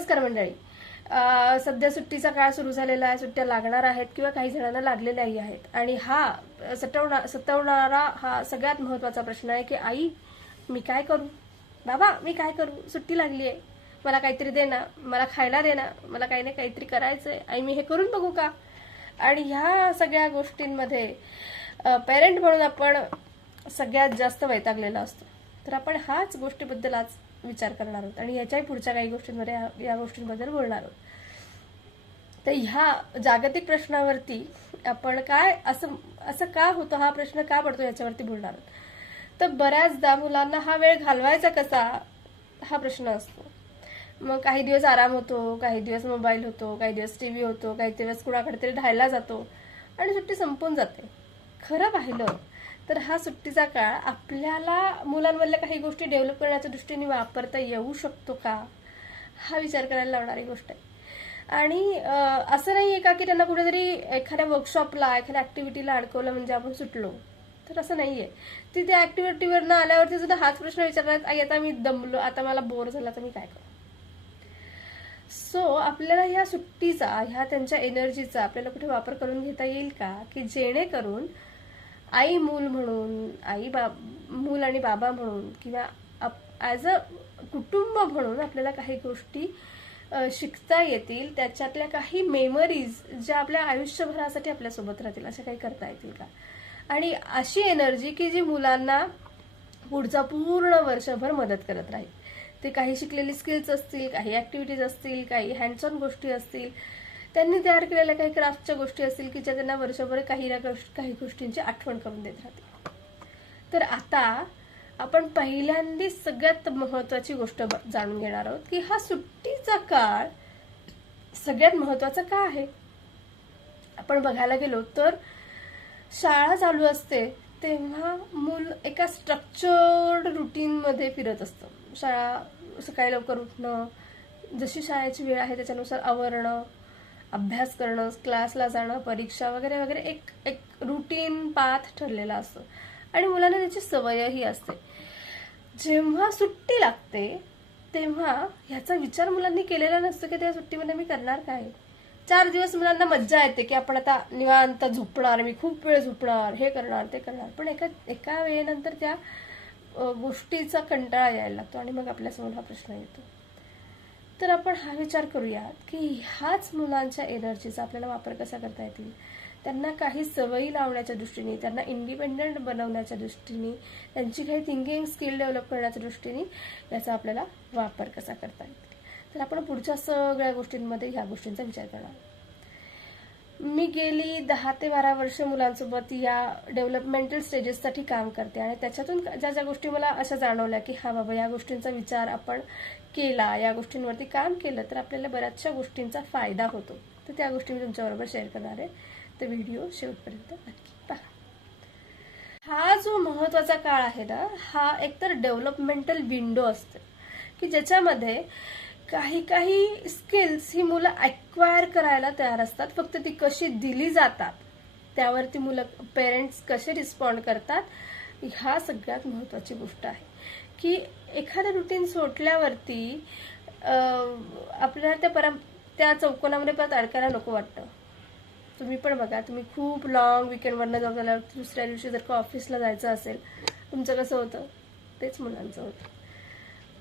नमस्कार मंडळी. सध्या सुट्टीचा काळ सुरू झालेला आहे. सुट्ट्या लागणार आहेत किंवा काही जणांना लागलेल्याही आहेत. आणि हा सतावणारा हा सगळ्यात महत्वाचा प्रश्न आहे की आई मी काय करू, बाबा मी काय करू, सुट्टी लागली आहे, मला काहीतरी दे ना, मला खायला दे ना, मला काही ना काहीतरी करायचंय, आई मी हे करून बघू का. आणि ह्या सगळ्या गोष्टींमध्ये पेरेंट म्हणून आपण सगळ्यात जास्त वैतागलेला असतो. तर आपण हाच गोष्टीबद्दल आज विचार करणार आहोत आणि याच्याही पुढच्या काही गोष्टींमध्ये या गोष्टींबद्दल बोलणार आहोत. तर ह्या जागतिक प्रश्नावरती आपण काय असं का होतं, हा प्रश्न का पडतो याच्यावरती बोलणार आहोत. तर बऱ्याचदा मुलांना हा वेळ घालवायचा कसा हा प्रश्न असतो. मग काही दिवस आराम होतो, काही दिवस मोबाईल होतो, काही दिवस टीव्ही होतो, काही दिवस कुणाकडे तरी राहायला जातो आणि सुट्टी संपून जाते. खरं पाहिलं तर हा सुट्टीचा काळ आपल्याला मुलांमधल्या काही गोष्टी डेव्हलप करण्याच्या दृष्टीने वापरता येऊ शकतो का, हा विचार करायला लावणारी गोष्ट आहे. आणि असं नाहीये का की त्यांना कुठेतरी एखाद्या वर्कशॉपला एखाद्या ऍक्टिव्हिटीला अडकवलं म्हणजे आपण सुटलो, तर असं नाहीये. ती त्या ऍक्टिव्हिटीवरनं आल्यावरती सुद्धा हाच प्रश्न विचारतात, आई आता मी दमलो, आता मला बोर झाला, तर मी काय करू. सो आपल्याला ह्या सुट्टीचा, ह्या त्यांच्या एनर्जीचा आपल्याला कुठे वापर करून घेता येईल का, की जेणेकरून आई मूल म्हणून, मूल आणि बाबा म्हणून किंवा ऍज अ कुटुंब म्हणून आपल्याला काही गोष्टी शिकता येतील, त्याच्यातल्या काही मेमरीज ज्या आपल्या आयुष्यभरासाठी आपल्यासोबत राहतील, अशा काही करता येतील का. आणि अशी एनर्जी की जी मुलांना पुढचा पूर्ण वर्षभर मदत करत राहील. ते काही शिकलेली स्किल्स असतील, काही ऍक्टिव्हिटीज असतील, काही हँड्स ऑन गोष्टी असतील, त्यांनी तयार केलेल्या काही क्राफ्टच्या गोष्टी असतील की ज्या त्यांना वर्षभर काही गोष्टींची आठवण करून देत राहतील. तर आता आपण पहिल्यांदा सगळ्यात महत्वाची गोष्ट जाणून घेणार आहोत की हा सुट्टीचा काळ सगळ्यात महत्वाचा का आहे. आपण बघायला गेलो तर शाळा चालू असते तेव्हा मूल एका स्ट्रक्चर्ड रुटीन मध्ये फिरत असतं. शाळा सकाळी लवकर उठणं, जशी शाळेची वेळ आहे त्याच्यानुसार आवरणं, अभ्यास करणं, क्लासला जाणं, परीक्षा वगैरे वगैरे, एक रुटीन पाथ ठरलेला असतो आणि मुलांना त्याची सवयही असते. जेव्हा सुट्टी लागते तेव्हा ह्याचा विचार मुलांनी केलेला नसतो की त्या सुट्टीमध्ये मी करणार काय. 4 दिवस मुलांना मज्जा येते की आपण आता निवांत झोपणार, मी खूप वेळ झोपणार, हे करणार ते करणार, पण एका वेळेनंतर त्या गोष्टीचा कंटाळा यायला लागतो आणि मग आपल्यासमोर हा प्रश्न येतो. तर आपण हा विचार करूयात की ह्याच मुलांच्या एनर्जीचा आपल्याला वापर कसा करता येतील. त्यांना काही सवयी लावण्याच्या दृष्टीने, त्यांना इंडिपेंडंट बनवण्याच्या दृष्टीने, त्यांची काही थिंकिंग स्किल डेव्हलप करण्याच्या दृष्टीने याचा आपल्याला वापर कसा करता येईल. तर आपण पुढच्या सगळ्या गोष्टींमध्ये ह्या गोष्टींचा विचार करणार. मी गेली 10 ते 12 वर्ष मुलांसोबत या डेव्हलपमेंटल स्टेजेससाठी काम करते आणि त्याच्यातून ज्या ज्या गोष्टी मला अशा जाणवल्या की हा बाबा या गोष्टींचा विचार आपण केला, या गोष्टींवरती काम केलं तर आपल्याला बऱ्याचशा गोष्टींचा फायदा होतो. तर त्या गोष्टी मी तुमच्याबरोबर शेअर करणार आहे. तर व्हिडिओ शेवटपर्यंत नक्की पहा. हा जो महत्वाचा काळ आहे ना, हा एकतर डेव्हलपमेंटल विंडो असते की ज्याच्यामध्ये काही स्किल्स ही मुलं अक्वायर करायला तयार असतात. फक्त ती कशी दिली जातात त्यावरती मुलं, पेरेंट्स कसे रिस्पॉन्ड करतात, ह्या सगळ्यात महत्वाची गोष्ट आहे. की एखादं रुटीन सोडल्यावरती आपल्याला त्या चौकोनामध्ये परत अडकायला नको वाटतं. तुम्ही पण बघा, तुम्ही खूप लॉंग विकेंडवरनं जाऊन झाल्यावर दुसऱ्या दिवशी जर का ऑफिसला जायचं असेल, तुमचं कसं होतं, तेच मुलांचं होतं.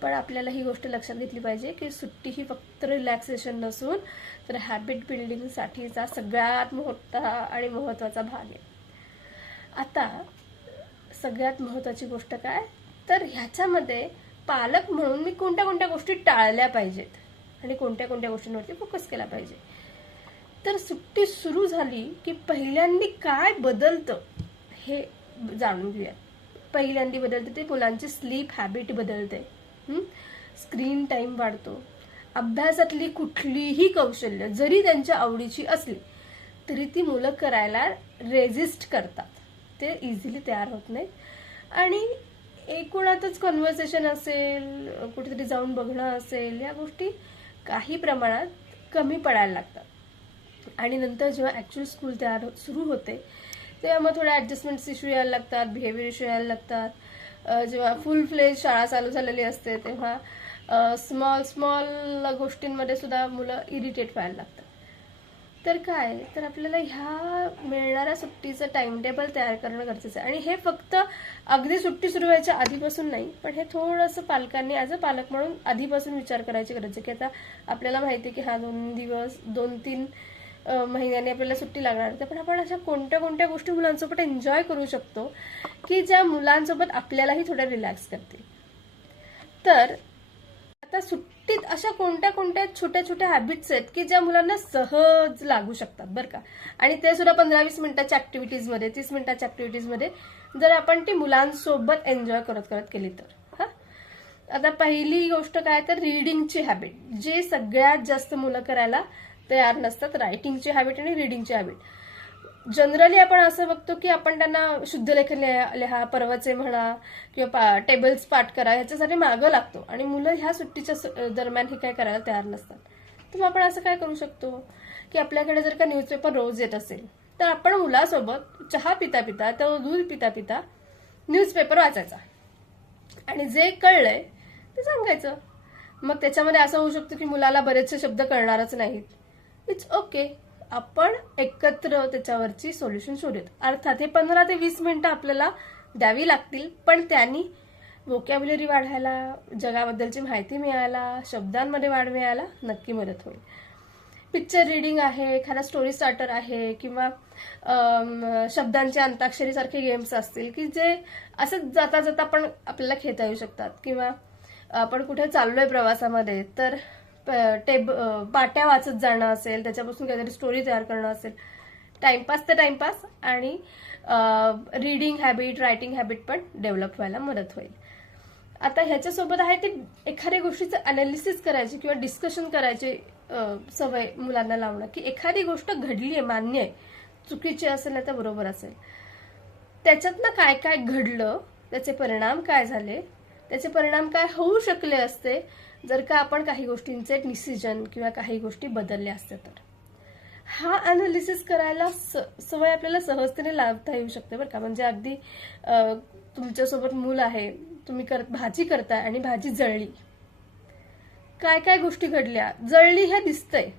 पण आपल्याला ही गोष्ट लक्षात घेतली पाहिजे की सुट्टी ही फक्त रिलॅक्सेशन नसून तर हॅबिट बिल्डिंग साठीचा सगळ्यात मोठा आणि महत्वाचा भाग आहे. आता सगळ्यात महत्वाची गोष्ट काय, तर ह्याच्यामध्ये पालक म्हणून मी कोणत्या कोणत्या गोष्टी टाळल्या पाहिजेत आणि कोणत्या कोणत्या गोष्टींवरती फोकस केला पाहिजे. तर सुट्टी सुरू झाली की पहिल्यांदा काय बदलतं हे जाणून घेऊया. पहिल्यांदा बदलते ते मुलांची स्लीप हॅबिट बदलते, स्क्रीन टाइम वाढतो, अभ्यासातली कुठलीही कौशल्य जरी त्यांच्या आवडीची असली तरी ती मुलं करायला रेजिस्ट करतात, ते इझिली तयार होत नाही. आणि एकूणातच कन्व्हर्सेशन असेल, कुठेतरी जाऊन बघणं असेल, या गोष्टी काही प्रमाणात कमी पडायला लागतात. आणि नंतर जेव्हा ऍक्च्युअल स्कूल सुरू होते तेव्हा मग थोड्या ऍडजस्टमेंट्स इश्यू यायला लागतात, बिहेवियर इश्यू यायला लागतात. जेव्हा फुल फ्लेज शाळा चालू झालेली असते तेव्हा स्मॉल स्मॉल गोष्टींमध्ये सुद्धा मुलं इरिटेट व्हायला लागतात. तर काय तर आपल्याला ह्या मिळणाऱ्या सुट्टीचं टाइम टेबल तयार करणं गरजेचं आहे. आणि हे फक्त अगदी सुट्टी सुरू व्हायच्या आधीपासून नाही, पण हे थोडंसं पालकांनी ॲज अ पालक म्हणून आधीपासून विचार करायची गरज आहे की आता आपल्याला माहिती आहे की हा 2-3 महिन्यांनी आपल्याला सुट्टी लागणार आहे, पण आपण अशा कोणत्या कोणत्या गोष्टी मुलांसोबत एन्जॉय करू शकतो की ज्या मुलांसोबत आपल्यालाही थोड्या रिलॅक्स करतील. तर आता सुट्टीत अशा कोणत्या कोणत्या छोट्या छोट्या हॅबिट्स आहेत की ज्या मुलांना सहज लागू शकतात बरं का. आणि ते सुद्धा 15-20 मिनिटाच्या ऍक्टिव्हिटीजमध्ये, 30 मिनिटाच्या ऍक्टिव्हिटीजमध्ये जर आपण ती मुलांसोबत एन्जॉय करत करत केली तर. हा, आता पहिली गोष्ट काय तर रीडिंगची हॅबिट, जे सगळ्यात जास्त मुलं करायला तयार नसतात. रायटिंगची हॅबिट आणि रीडिंगची हॅबिट. जनरली आपण असं बघतो की आपण त्यांना शुद्धलेखन लिहा, पर्वचे म्हणा किंवा टेबल्स पाठ करा ह्याच्यासाठी मागं लागतो आणि मुलं ह्या सुट्टीच्या दरम्यान हे काय करायला तयार नसतात. तर मग आपण असं काय करू शकतो की आपल्याकडे जर का न्यूजपेपर रोज येत असेल तर आपण मुलासोबत चहा पिता पिता तर दूध पिता पिता न्यूजपेपर वाचायचा आणि जे कळलंय ते सांगायचं. मग त्याच्यामध्ये असं होऊ शकतं की मुलाला बरेचसे शब्द कळणारच नाहीत. इट्स ओके, आपण एकत्र त्याच्यावरची सोल्युशन शोधूयात. अर्थात हे 15 ते 20 मिनिटं आपल्याला द्यावी लागतील, पण त्यांनी व्होकॅब्युलरी वाढायला, जगाबद्दलची माहिती मिळायला, शब्दांमध्ये वाढ मिळायला नक्की मदत होईल. पिक्चर रिडिंग आहे, एखादा स्टोरी स्टार्टर आहे किंवा शब्दांचे अंताक्षरी सारखे गेम्स असतील की जे असं जाता जाता पण आपल्याला खेळता येऊ शकतात. किंवा आपण कुठे चाललोय प्रवासामध्ये तर पाट्या वाचत जाणं असेल, त्याच्यापासून काहीतरी स्टोरी तयार करणं असेल. टाइमपास तर टाइमपास आणि रीडिंग हॅबिट, रायटिंग हॅबिट पण डेव्हलप व्हायला मदत होईल. आता ह्याच्यासोबत आहे ते एखाद्या गोष्टीचं अनालिसिस करायची किंवा डिस्कशन करायची सवय मुलांना लावणं की एखादी गोष्ट घडली आहे, मान्य आहे, चुकीची असेल नाही तर बरोबर असेल, त्याच्यातनं काय काय घडलं, त्याचे परिणाम काय झाले, त्याचे परिणाम काय होऊ शकले असते जर का आपण काही गोष्टींचे डिसिजन किंवा काही गोष्टी बदलल्या असत्या तर. हा अनालिसिस करायला सवय आपल्याला सहजतेने लावता येऊ शकते बरं का. म्हणजे अगदी तुमच्यासोबत मूल आहे, तुम्ही भाजी करताय आणि भाजी जळली, काय काय गोष्टी घडल्या, जळली हे दिसतंय,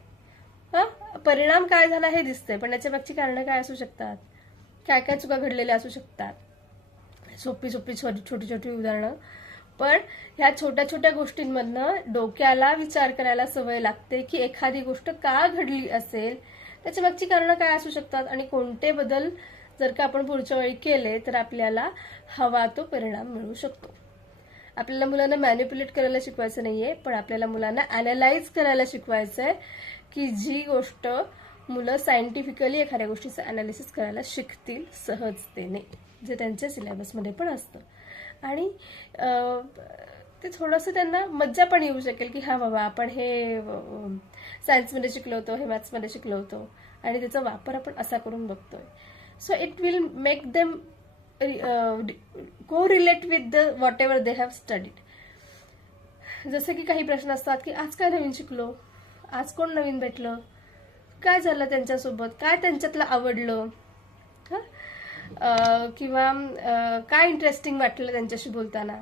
हा परिणाम काय झाला हे दिसतंय, पण याच्या मागची कारणं काय असू शकतात, काय काय चुका घडलेल्या असू शकतात. सोपी सोपी छोटी छोटी उदाहरणं, पण ह्या छोट्या छोट्या गोष्टींमधनं डोक्याला विचार करायला सवय लागते की एखादी गोष्ट का घडली असेल, त्याच्या मागची कारणं काय असू शकतात आणि कोणते बदल जर का आपण पुढच्या वेळी केले तर आपल्याला हवा तो परिणाम मिळू शकतो. आपल्याला मुलांना मॅनिप्युलेट करायला शिकवायचं नाहीये, पण आपल्याला मुलांना अॅनालाइज करायला शिकवायचंय की जी गोष्ट मुलं सायंटिफिकली एखाद्या गोष्टीचं अनालिसिस करायला शिकतील सहजतेने, जे त्यांच्या सिलेबसमध्ये पण असतं. आणि ते थोडंसं त्यांना मज्जा पण येऊ शकेल की हा बाबा आपण हे सायन्समध्ये शिकलो होतो, हे मॅथ्समध्ये शिकलो होतो आणि त्याचा वापर आपण असा करून बघतोय. So it will make them को relate with the what ever they have studied. जसं की काही प्रश्न असतात की आज काय नवीन शिकलो, आज कोण नवीन भेटलं, काय झालं त्यांच्यासोबत, काय त्यांच्यातलं आवडलं, किंवा काय इंटरेस्टिंग वाटलं त्यांच्याशी बोलताना.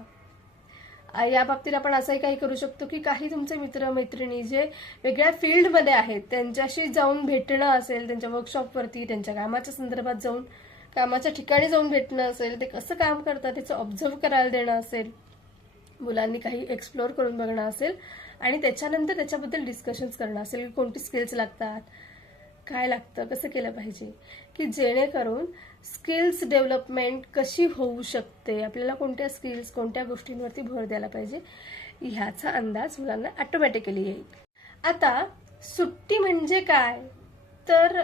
या बाबतीत आपण असंही काही करू शकतो की काही तुमचे मित्र मैत्रिणी जे वेगळ्या फील्डमध्ये आहेत त्यांच्याशी जाऊन भेटणं असेल, त्यांच्या वर्कशॉपवरती, त्यांच्या कामाच्या संदर्भात जाऊन, कामाच्या ठिकाणी जाऊन भेटणं असेल, ते कसं काम करतात त्याचं ऑब्झर्व करायला देणं असेल, मुलांनी काही एक्सप्लोअर करून बघणं असेल आणि त्याच्यानंतर त्याच्याबद्दल डिस्कशन्स करणं असेल, कोणती स्किल्स लागतात, काय लागतं, कसं केलं पाहिजे, की जेणेकरून स्किल्स डेव्हलपमेंट कशी होऊ शकते, आपल्याला कोणत्या स्किल्स, कोणत्या गोष्टींवरती भर द्यायला पाहिजे ह्याचा अंदाज मुलांना ऑटोमॅटिकली येईल. आता सुट्टी म्हणजे काय तर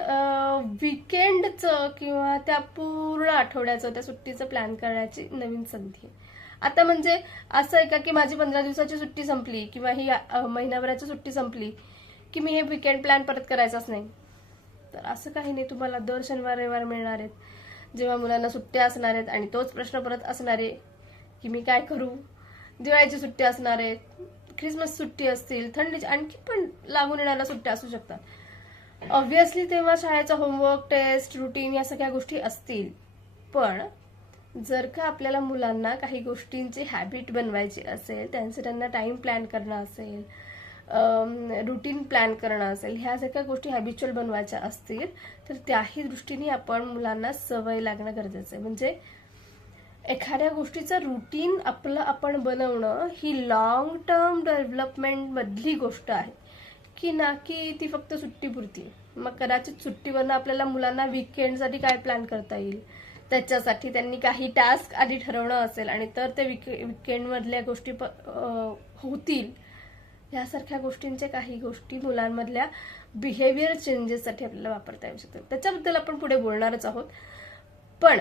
वीकेंडचं किंवा त्या पूर्ण आठवड्याचं त्या सुट्टीचं प्लॅन करण्याची नवीन संधी आहे. आता म्हणजे असं आहे का की माझी 15 दिवसाची सुट्टी संपली किंवा ही महिनाभराची सुट्टी संपली की मी हे वीकेंड प्लॅन परत करायचाच नाही, तर असं काही नाही. तुम्हाला दर शनिवार रविवार मिळणार आहेत जेव्हा मुलांना सुट्ट्या असणार आहेत आणि तोच प्रश्न परत असणार आहे की मी काय करू. दिवाळीची सुट्टी असणार आहे, ख्रिसमस सुट्टी असतील, थंडीची आणखी पण लागून येणाऱ्या सुट्ट्या असू शकतात. ऑब्व्हियसली तेव्हा शाळेचा होमवर्क, टेस्ट, रुटीन या सगळ्या गोष्टी असतील, पण जर का आपल्याला मुलांना काही गोष्टींची हॅबिट बनवायची असेल, त्यांना टाइम प्लॅन करणं असेल, रुटीन प्लॅन करणं असेल, ह्या जर का गोष्टी हॅबिच्युअल बनवायच्या असतील तर त्याही दृष्टीने आपण मुलांना सवय लागणं गरजेचं आहे. म्हणजे एखाद्या गोष्टीचं रुटीन आपलं आपण बनवणं ही लॉंग टर्म डेव्हलपमेंट मधली गोष्ट आहे की ना की ती फक्त सुट्टीपुरती. मग कदाचित सुट्टीवरनं आपल्याला मुलांना वीकेंडसाठी काय प्लॅन करता येईल, त्याच्यासाठी त्यांनी काही टास्क आधी ठरवणं असेल आणि तर ते वीकेंड मधल्या गोष्टी होतील. यासारख्या गोष्टींच्या काही गोष्टी मुलांमधल्या बिहेवियर चेंजेससाठी आपल्याला वापरता येऊ शकतात. त्याच्याबद्दल आपण पुढे बोलणारच आहोत. पण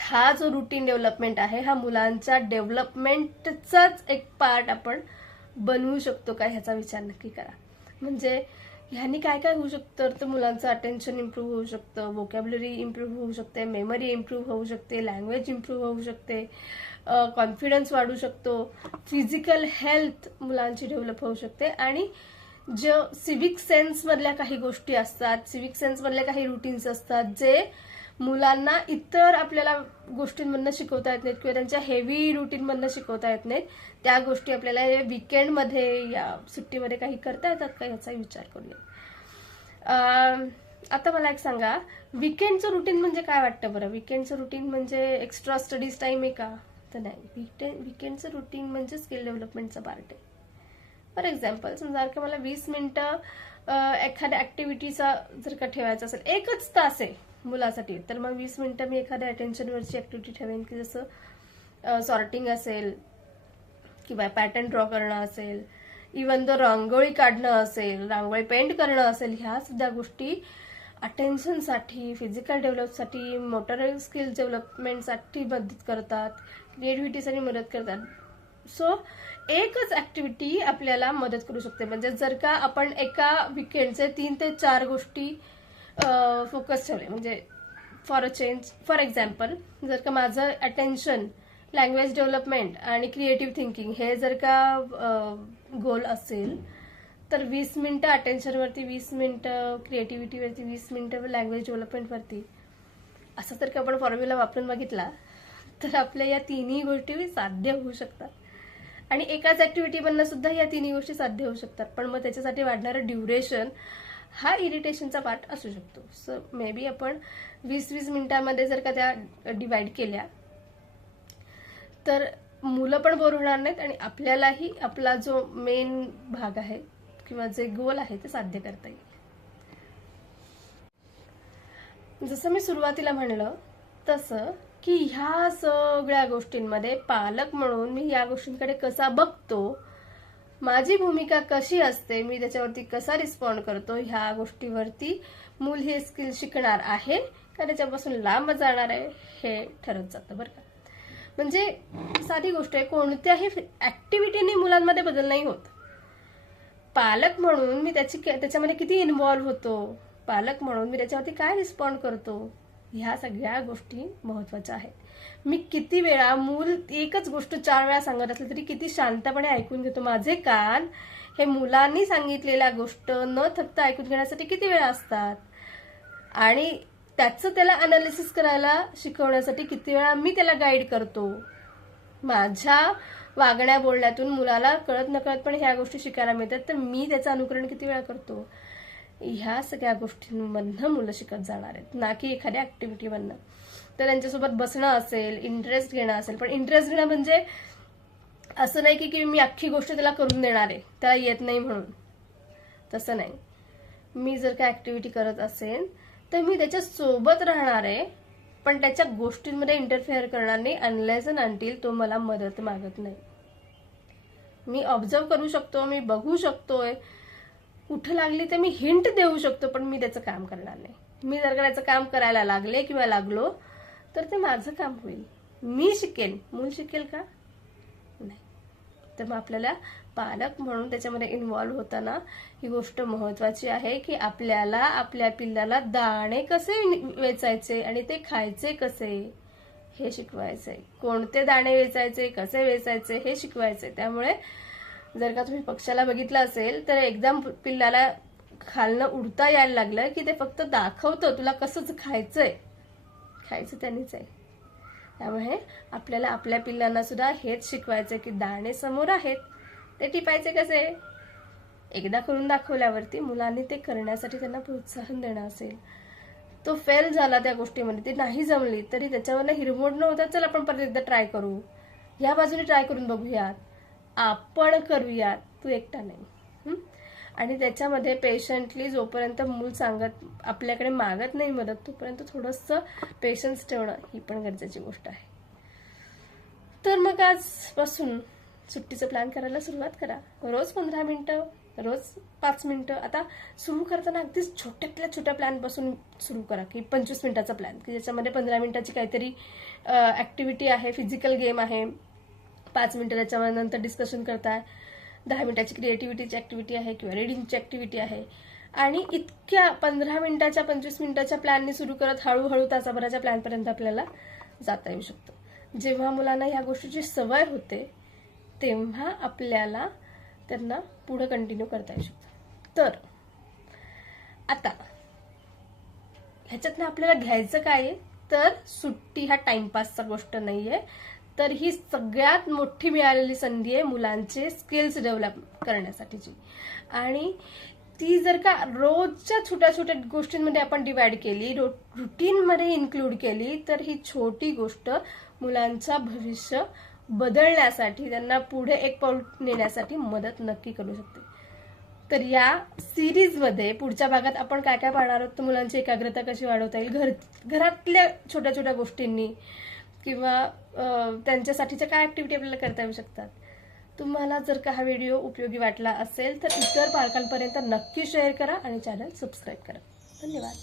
हा जो रुटीन डेव्हलपमेंट आहे हा मुलांच्या डेव्हलपमेंटचाच एक पार्ट आपण बनवू शकतो का ह्याचा विचार नक्की करा. म्हणजे ह्यानी काय काय होऊ शकतं तर मुलांचं अटेन्शन इम्प्रूव्ह होऊ शकतं, व्होकॅब्युलरी इम्प्रूव्ह होऊ शकते, मेमरी इम्प्रूव्ह होऊ शकते, लँग्वेज इम्प्रूव्ह होऊ शकते, कॉन्फिडन्स वाढू शकतो, फिजिकल हेल्थ मुलांची डेव्हलप होऊ शकते आणि जे सिव्हिक सेन्स मधल्या काही गोष्टी असतात, सिव्हिक सेन्स मधल्या काही रुटीन्स असतात जे मुलांना इतर आपल्याला गोष्टींमधनं शिकवता येत नाहीत किंवा त्यांच्या हेवी रुटीनमधनं शिकवता येत नाहीत, त्या गोष्टी आपल्याला वीकेंडमध्ये या सुट्टीमध्ये काही करता येतात का याचा विचार करूया. आता मला एक सांगा, वीकेंडचं रुटीन म्हणजे काय वाटतं बरं? वीकेंडचं रुटीन म्हणजे एक्स्ट्रा स्टडीज टाइम आहे का? तर नाही, वीकेंडचं रुटीन म्हणजे स्किल डेव्हलपमेंटचा पार्ट आहे. फॉर एक्झाम्पल समजा का मला 20 मिनिटं एखाद्या ऍक्टिव्हिटीचा जर का ठेवायचा असेल, एकच तास आहे मुलासाठी, तर मग 20 मिनिटं मी एखाद्या अटेन्शनवरची ऍक्टिव्हिटी ठेवेन की जसं सॉर्टिंग असेल किंवा पॅटर्न ड्रॉ करणं असेल, इवन तो रांगोळी काढणं असेल, रांगोळी पेंट करणं असेल, ह्या सुद्धा गोष्टी अटेन्शनसाठी, फिजिकल डेव्हलपसाठी, मोटर स्किल डेव्हलपमेंटसाठी मदत करतात, क्रिएटिव्हिटीसाठी मदत करतात. सो एकच ऍक्टिव्हिटी आपल्याला मदत करू शकते. म्हणजे जर का आपण एका वीकेंडचे 3 ते 4 गोष्टी फोकस ठेवले, म्हणजे फॉर एक्झाम्पल जर का माझं अटेन्शन, लँग्वेज डेव्हलपमेंट आणि क्रिएटिव्ह थिंकिंग हे जर का गोल असेल तर 20 मिनिटं अटेन्शनवरती, 20 मिनिटं क्रिएटिव्हिटीवरती, 20 मिनिटं लँग्वेज डेव्हलपमेंटवरती, असं जर का आपण फॉर्म्युला वापरून बघितला तर आपल्या या तिन्ही गोष्टी साध्य होऊ शकतात. आणि एकाच ऍक्टिव्हिटीमधनं सुद्धा या तिन्ही गोष्टी साध्य होऊ शकतात. पण मग त्याच्यासाठी वाढणारं ड्युरेशन हा इरिटेशनचा पार्ट असू शकतो. सो मे बी आपण 20-20 मिनिटांमध्ये जर का त्या डिवाइड केल्या तर मुलं पण बोर होणार नाहीत आणि आपल्यालाही आपला जो मेन भाग आहे किंवा जे गोल आहे ते साध्य करता येईल. जसं मी सुरुवातीला म्हणलं तसं की ह्या सगळ्या गोष्टींमध्ये पालक म्हणून मी या गोष्टींकडे कसा बघतो, माझी भूमिका कशी असते, मी त्याच्यावरती कसा रिस्पॉन्ड करतो, ह्या गोष्टीवरती मूल हे स्किल शिकणार आहे का त्याच्यापासून लांब जाणार आहे हे ठरत जातं बरं का. म्हणजे साधी गोष्ट आहे, कोणत्याही ऍक्टिव्हिटीने मुलांमध्ये बदल नाही होत. पालक म्हणून मी त्याच्यामध्ये किती इन्व्हॉल्व्ह होतो, पालक म्हणून मी त्याच्यावरती काय रिस्पॉन्ड करतो, ह्या सगळ्या गोष्टी महत्वाच्या आहेत. मी किती वेळा मूल एकच गोष्ट 4 वेळा सांगत असले तरी किती शांतपणे ऐकून घेतो. माझे कान हे मुलांनी सांगितलेल्या गोष्ट न थकता ऐकून घेण्यासाठी किती वेळा असतात आणि त्याचं त्याला अनालिसिस करायला शिकवण्यासाठी किती वेळा मी त्याला गाईड करतो. माझ्या वागण्या बोलण्यातून मुलाला कळत नकळतपणे ह्या गोष्टी शिकायला मिळतात, तर मी त्याचं अनुकरण किती वेळा करतो. ह्या सगळ्या गोष्टींमधनं मुलं शिकत जाणार आहेत, ना की एखाद्या ऍक्टिव्हिटीमधनं. तर त्यांच्यासोबत बसणं असेल, इंटरेस्ट घेणं असेल. पण इंटरेस्ट घेणं म्हणजे असं नाही की मी अख्खी गोष्ट त्याला करून देणार आहे, त्याला येत नाही म्हणून, तसं नाही. मी जर का ऍक्टिव्हिटी करत असेल तर मी त्याच्या सोबत राहणार आहे, पण त्याच्या गोष्टींमध्ये इंटरफेअर करणार नाही अनलेस अँड अंटिल तो मला मदत मागत नाही. मी ऑब्झर्व करू शकतो, मी बघू शकतोय, कुठं लागली तर मी हिंट देऊ शकतो, पण मी त्याचं काम करणार नाही. मी जर का त्याचं काम करायला लागले किंवा लागलो तर ते माझं काम होईल, मी शिकेल, मूल शिकेल का नाही. तर मग आपल्याला पालक म्हणून त्याच्यामध्ये इन्व्हॉल्व्ह होताना ही गोष्ट महत्वाची आहे की आपल्याला आपल्या पिल्लाला दाणे कसे वेचायचे आणि ते खायचे कसे हे शिकवायचंय. कोणते दाणे वेचायचे, कसे वेचायचे हे शिकवायचे. त्यामुळे जर का तुम्ही पक्ष्याला बघितलं असेल तर एकदम पिल्लाला खालनं उडता यायला लागलं की ते फक्त दाखवतं तुला कसंच खायचंय, खायचं त्यांनीच आहे. त्यामुळे आपल्याला आपल्या पिल्लांना सुद्धा हेच शिकवायचं की दाणे समोर आहेत, ते टिपायचे कसे. एकदा करून दाखवल्यावरती मुलांनी ते करण्यासाठी त्यांना प्रोत्साहन देणं असेल. तो फेल झाला त्या गोष्टीमध्ये, ती नाही जमली तरी त्याच्यावर हिरमोड न होता चल आपण परत एकदा ट्राय करू, या बाजूने ट्राय करून बघूयात, आपण करूयात, तू एकटा नाही. आणि त्याच्यामध्ये पेशंटली जोपर्यंत मूल सांगत आपल्याकडे मागत नाही मदत, तोपर्यंत थोडंसं पेशन्स ठेवणं ही पण गरजेची गोष्ट आहे. तर मग आजपासून सुट्टीचं प्लॅन करायला सुरुवात करा. रोज 15 मिनिटं, रोज 5 मिनिटं. आता सुरू करताना अगदीच छोट्यातल्या छोट्या प्लॅनपासून सुरू करा, की 25 मिनिटाचा प्लॅन, की ज्याच्यामध्ये 15 मिनिटाची काहीतरी ऍक्टिव्हिटी आहे, फिजिकल गेम आहे, 5 मिनिटं त्याच्यामध्ये नंतर डिस्कशन करताय, 10 मिनिटाची क्रिएटिव्हिटीची ऍक्टिव्हिटी आहे किंवा रिडिंगची ऍक्टिव्हिटी आहे. आणि इतक्या 15 मिनिटाच्या 25 मिनिटाच्या प्लॅननी सुरू करत हळूहळू तासाभराच्या प्लॅनपर्यंत आपल्याला जाता येऊ शकतं. जेव्हा मुलांना ह्या गोष्टीची सवय होते तेव्हा आपल्याला त्यांना पुढे कंटिन्यू करता येऊ शकतं. तर आता ह्याच्यातनं आपल्याला घ्यायचं काय आहे, तर सुट्टी हा टाइमपासचा गोष्ट नाहीये, तर ही सगळ्यात मोठी मिळालेली संधी आहे मुलांचे स्किल्स डेव्हलप करण्यासाठीची. आणि ती जर का रोजच्या छोट्या छोट्या गोष्टींमध्ये आपण डिवाइड केली, रुटीनमध्ये इन्क्लूड केली, तर ही छोटी गोष्ट मुलांचं भविष्य बदलण्यासाठी, त्यांना पुढे एक पाऊल नेण्यासाठी मदत नक्की करू शकते. तर या सिरीजमध्ये पुढच्या भागात आपण काय काय पाहणार आहोत, तर मुलांची एकाग्रता कशी वाढवता येईल घरातल्या छोट्या छोट्या गोष्टींनी, किंवा त्यांच्यासाठीच्या काय ऍक्टिव्हिटी आपल्याला करता येऊ शकतात. तुम्हाला जर का हा व्हिडिओ उपयोगी वाटला असेल तर इतर पालकांपर्यंत नक्की शेअर करा आणि चॅनल सबस्क्राईब करा. धन्यवाद.